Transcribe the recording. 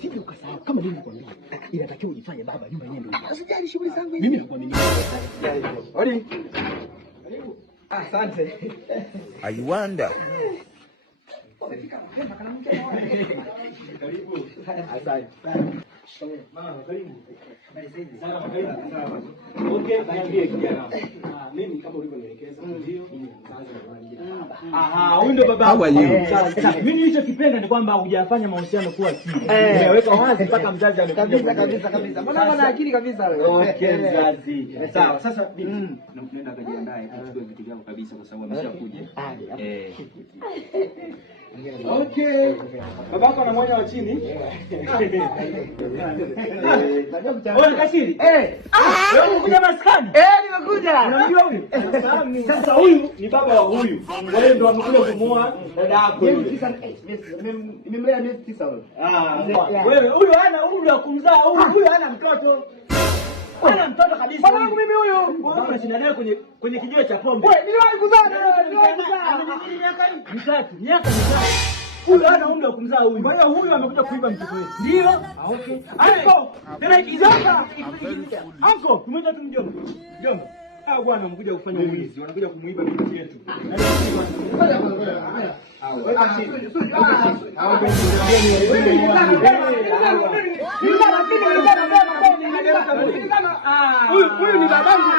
Sije ukasahau kama mimi nikwambia. Inatakiwa ujifanye baba nyumba yenyewe ndio. Usijali shughuli zangu hizi. Mimi nakuamini. Odi. Asante. I wonder. Karibu. Asante. Mama karibu. Okay, niambie kijana. Mimi kama ulivyonielekeza ndio mimi mzazi na baba. Aha, huyu ndo baba. Mimi nilichokipenda ni kwamba hujafanya mahusiano kuwa siri. Umeweka wazi mpaka mzazi amekuja kabisa. Mbona una akili kabisa wewe? Okay, mzazi. Sawa, sasa mimi naenda kujiandaa kuchukua vitu vyako kabisa kwa sababu ameshakuja. Okay. Babako ana moyo wa chini. Wewe Kashiri? Wewe umekuja maskani? Nimekuja. Unamjua huyu? Sasa huyu ni baba wa huyu. Wewe ndo amekuja kumuoa dada yako. Nimemlea miezi 9 wewe. Wewe huyu hana umri wa kumzaa, huyu hana mtoto. Hana mtoto kabisa. Baba wangu mimi huyu. Baba anashinda naye kwenye kijiwe cha pombe. Wewe niliwahi kuzaa miaka 3. Huyu hana umri wa kumzaa huyu. Kwa hiyo huyu amekuja kuiba mtoto wetu. Ndio? Okay. Hapo. Tena ikizaka. Hapo, tumeja tu mjomba. Mjomba. Bwana amekuja kufanya wizi, wanakuja kumuiba mtoto wetu. Huyu ni babangu.